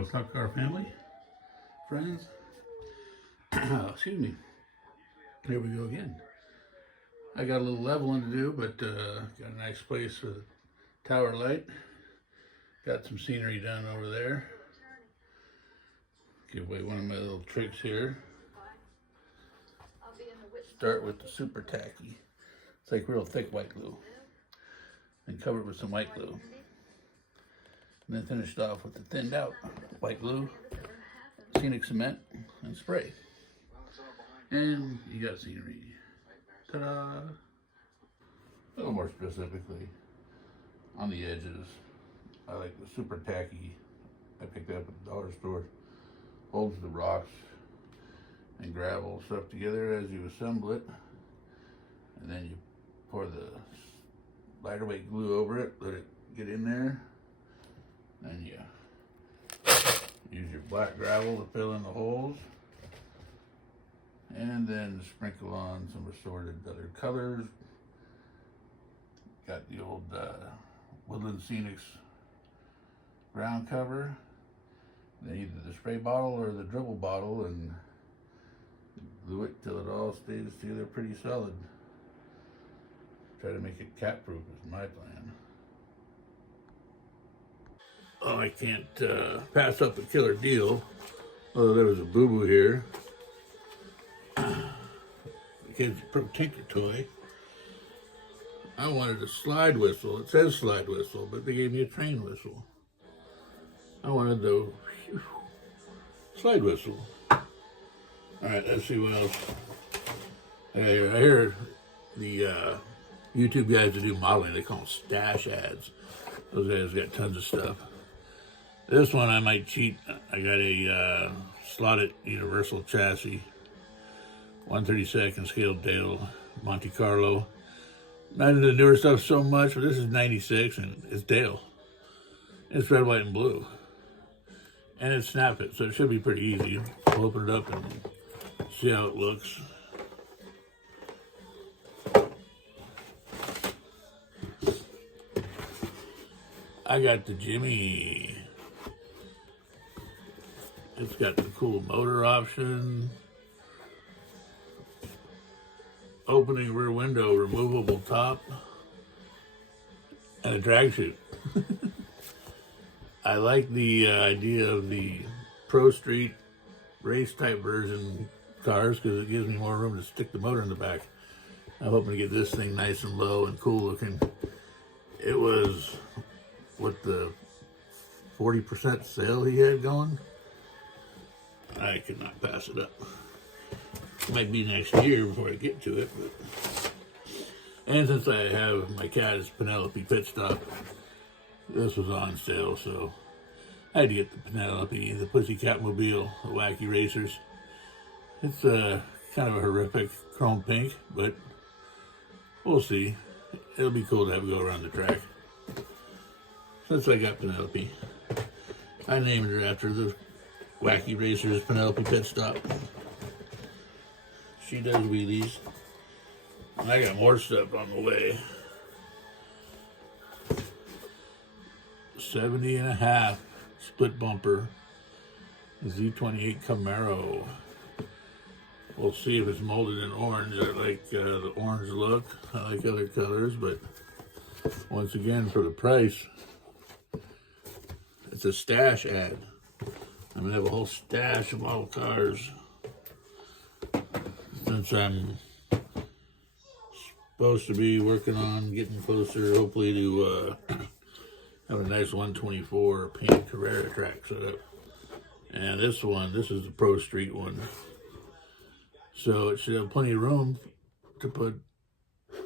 what's up, car family, friends? Excuse me. Here we go again. I got a little leveling to do, but got a nice place for the tower light. Got some scenery done over there. Give away one of my little tricks here. Start with the super tacky. It's like real thick white glue. And cover it with some white glue. And then finish it off with the thinned out white glue, scenic cement, and spray. And you got scenery. Ta-da! A little more specifically, on the edges, I like the super tacky. I picked that up at the dollar store. Holds the rocks and gravel stuff together as you assemble it. And then you pour the lighter weight glue over it, let it get in there. Then you use your black gravel to fill in the holes. And then sprinkle on some assorted other colors. Got the old Woodland Scenics ground cover. Then either the spray bottle or the dribble bottle, and glue it till it all stays together pretty solid. Try to make it cat proof is my plan. Oh, I can't pass up a killer deal. Although there was a boo-boo here. The kid's pro tinker toy. I wanted a slide whistle. It says slide whistle, but they gave me a train whistle. I wanted the slide whistle. All right, let's see what else. I hear the YouTube guys that do modeling, they call them stash ads. Those guys got tons of stuff. This one I might cheat. I got a slotted universal chassis, 1/32 scale Dale Monte Carlo. Not into the newer stuff so much, but this is 96 and it's Dale. It's red, white, and blue. And it's snap fit, so it should be pretty easy. We'll open it up and see how it looks. I got the Jimmy. It's got the cool motor option. Opening rear window, removable top, and a drag chute. I like the idea of the Pro Street race type version cars because it gives me more room to stick the motor in the back. I'm hoping to get this thing nice and low and cool looking. It was what the 40% sale he had going. I could not pass it up. Might be next year before I get to it, but and since I have my cat as Penelope pit stop, this was on sale, so I had to get the Penelope, the Pussycat Mobile, the Wacky Racers. It's kind of a horrific chrome pink, but we'll see. It'll be cool to have it go around the track. Since I got Penelope, I named her after the Wacky Racers Penelope pit stop. She does wheelies. And I got more stuff on the way. 70.5 split bumper Z28 Camaro. We'll see if it's molded in orange. I like the orange look. I like other colors, but once again, for the price, it's a stash ad. I'm gonna have a whole stash of model cars. Since I'm supposed to be working on getting closer, hopefully, to have a nice 124 paint Carrera track set up. And this is the Pro Street one. So it should have plenty of room to put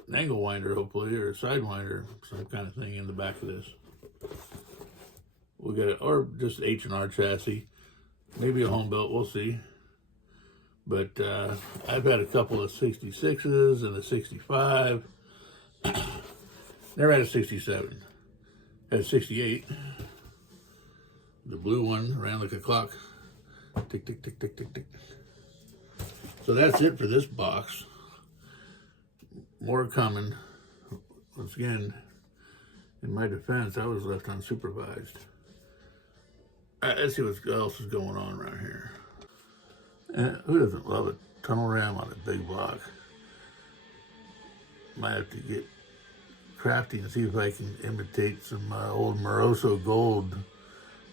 an angle winder, hopefully, or a side winder, some kind of thing in the back of this. We'll get it, or just H&R chassis. Maybe a home belt, we'll see. But I've had a couple of 66s and a 65. Never had a 67. Had a 68. The blue one ran like a clock. Tick, tick, tick, tick, tick, tick. So that's it for this box. More coming. Once again, in my defense, I was left unsupervised. let's see what else is going on around here. Who doesn't love a tunnel ram on a big block? Might have to get crafty and see if I can imitate some old Moroso gold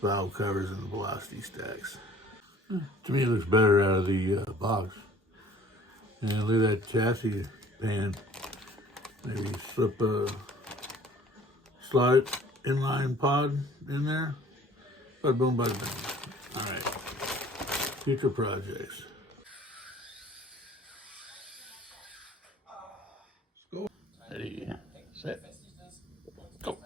valve covers in the velocity stacks. To me, it looks better out of the box. And look at that chassis pan. Maybe slip a slide inline pod in there. Bada boom, bada bing. All right. Future projects. Go. Ready, set, go.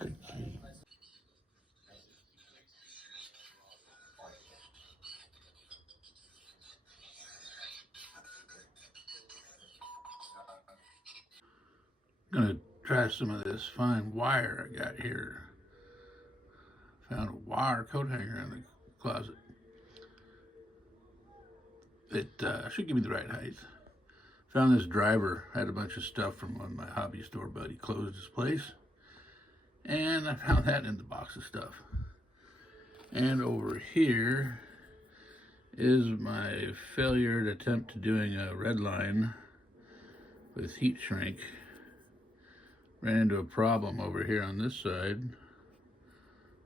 Good key. I'm gonna try some of this fine wire I got here. Found a wire coat hanger in the closet. It should give me the right height. Found this driver, had a bunch of stuff from when my hobby store buddy closed his place. And I found that in the box of stuff. And over here is my failed attempt to doing a red line with heat shrink. Ran into a problem over here on this side.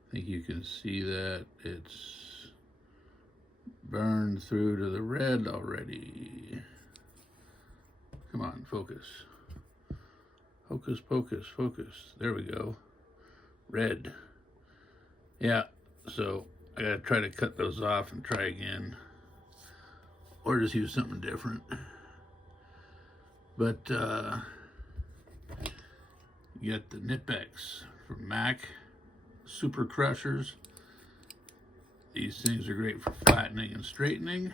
I think you can see that it's burned through to the red already. Come on, focus. Focus, focus, focus. There we go. Red. Yeah, so I gotta try to cut those off and try again. Or just use something different. But you got the Nipex from Mac Super Crushers. These things are great for flattening and straightening.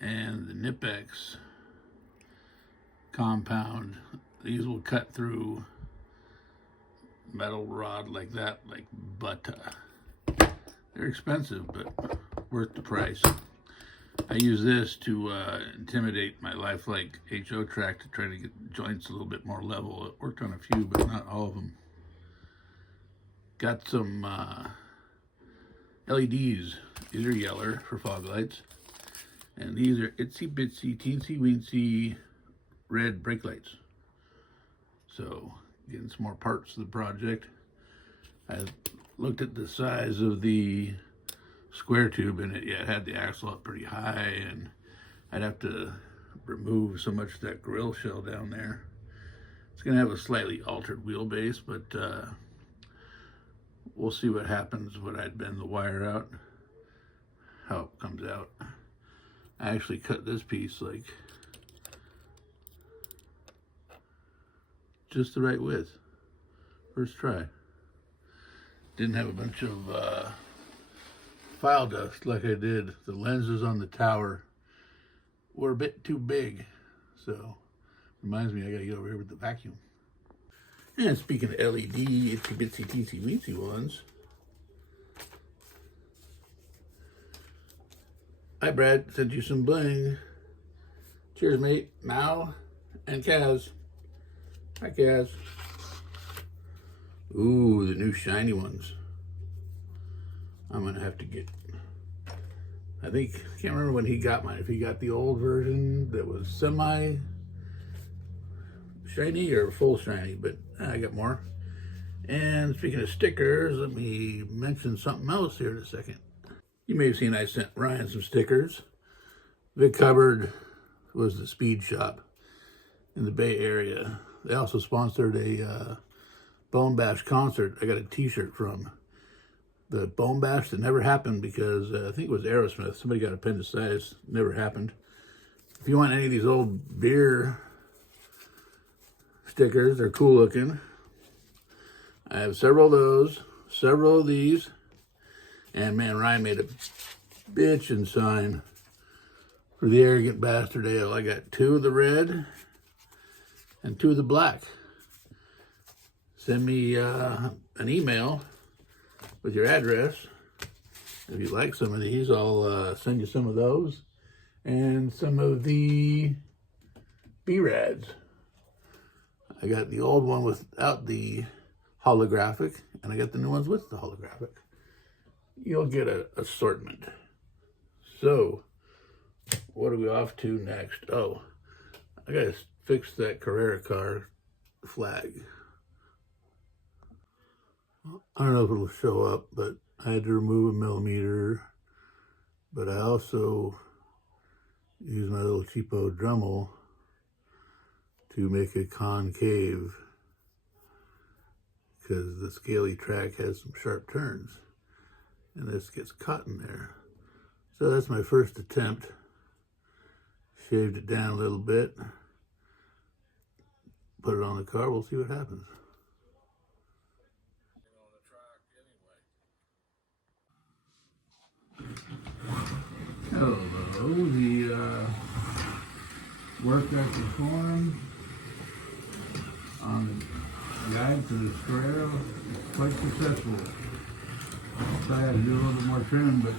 And the Nipex compound, these will cut through metal rod like that, like butter. They're expensive, but worth the price. I use this to intimidate my lifelike HO track to try to get joints a little bit more level. It worked on a few, but not all of them. Got some LEDs. These are yeller for fog lights. And these are itsy bitsy, teensy weensy red brake lights. So, getting some more parts of the project. I looked at the size of the square tube in it. Yeah, it had the axle up pretty high, and I'd have to remove so much of that grill shell down there. It's gonna have a slightly altered wheelbase, but we'll see what happens when I bend the wire out, how it comes out. I actually cut this piece like just the right width. First try. Didn't have a bunch of file dust like I did. The lenses on the tower were a bit too big. So, reminds me I gotta get over here with the vacuum. And speaking of LED, itsy bitsy teensy weensy ones. Hi Brad, sent you some bling. Cheers mate, Mal and Kaz. Hi Kaz. Ooh, the new shiny ones. I'm gonna have to get, I can't remember when he got mine. If he got the old version that was semi shiny or full shiny, but I got more. And speaking of stickers, let me mention something else here in a second. You may have seen I sent Ryan some stickers. Vic Hubbard was the speed shop in the Bay Area. They also sponsored a Bone Bash concert. I got a t-shirt from the Bone Bash that never happened because I think it was Aerosmith. Somebody got appendicitis. Never happened. If you want any of these old beer stickers, they're cool looking. I have several of those, several of these, and man, Ryan made a bitchin' sign for the Arrogant Bastard Ale. I got 2 of the red and 2 of the black. Send me an email with your address. If you like some of these, I'll send you some of those and some of the B-Rads. I got the old one without the holographic, and I got the new ones with the holographic. You'll get an assortment. So, what are we off to next? Oh, I gotta fix that Carrera car flag. I don't know if it'll show up, but I had to remove a millimeter, but I also used my little cheapo Dremel to make it concave because the scaly track has some sharp turns and this gets caught in there. So that's my first attempt. Shaved it down a little bit, put it on the car, we'll see what happens. Hello, the work I performed on the guide for this Carrera is quite successful. So I had to do a little bit more trim, but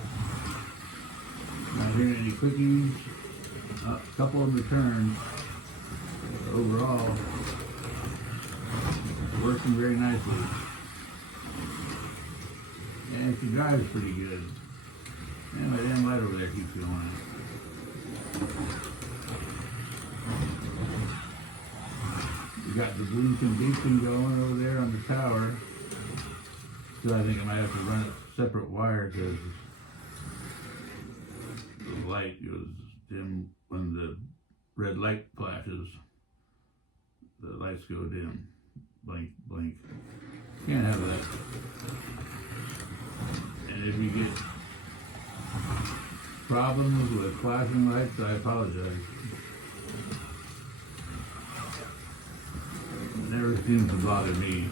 not hearing any clickies. A couple of returns. Overall, it's working very nicely. And she drives pretty good. And my damn light over there keeps going. We got the blinking beacon going over there on the tower. So I think I might have to run a separate wire because the light goes dim when the red light flashes. The lights go dim. Blink, blink. Can't have that. And if you get problems with flashing lights, I apologize. It never seems to bother me.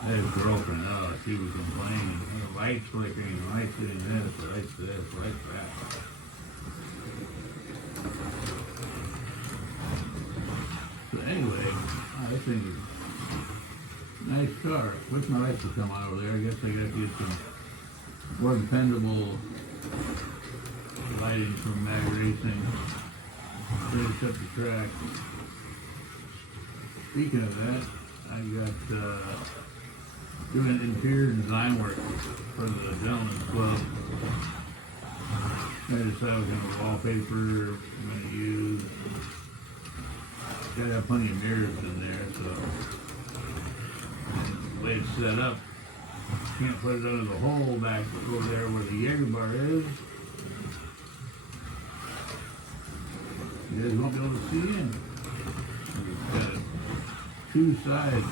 I had a girlfriend, she was complaining, the lights flickering, the lights doing this, the lights this, the lights that. So anyway, I think it's a nice car. I wish my lights would come on over there. I guess I got to get some more dependable lighting from Mag Racing. Finish up the track. Speaking of that, I got doing interior design work for the Gentleman's Club. I decided what kind of wallpaper I'm going to use. Got to have plenty of mirrors in there, so the way it's set up, can't put it under the hole back over there where the Jaeger bar is. You guys won't be able to see in. It's got two sides.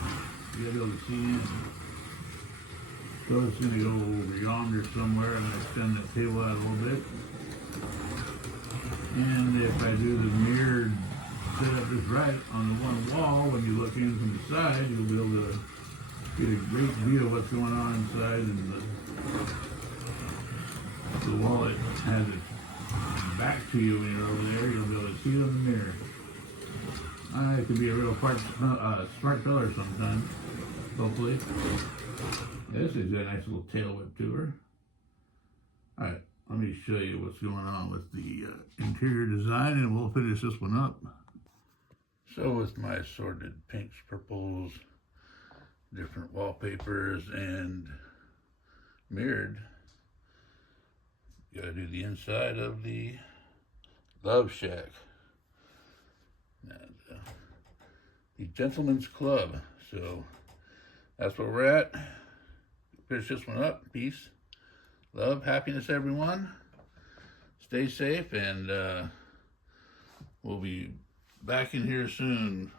You gotta be able to see in. So it's gonna go over yonder somewhere. I'm gonna extend that table out a little bit. And if I do the mirrored setup just right on the one wall, when you look in from the side, you'll be able to get a great view of what's going on inside, and the wall that has it back to you when you're over there, you'll be able to see it on the mirror. It could be a real smart filler sometime, hopefully. This is a nice little tail whip to her. Alright, let me show you what's going on with the interior design, and we'll finish this one up. So with my assorted pinks, purples, different wallpapers, and mirrored, gotta do the inside of the Love Shack. And, the Gentleman's Club. So that's where we're at. Finish this one up. Peace, love, happiness, everyone. Stay safe, and we'll be back in here soon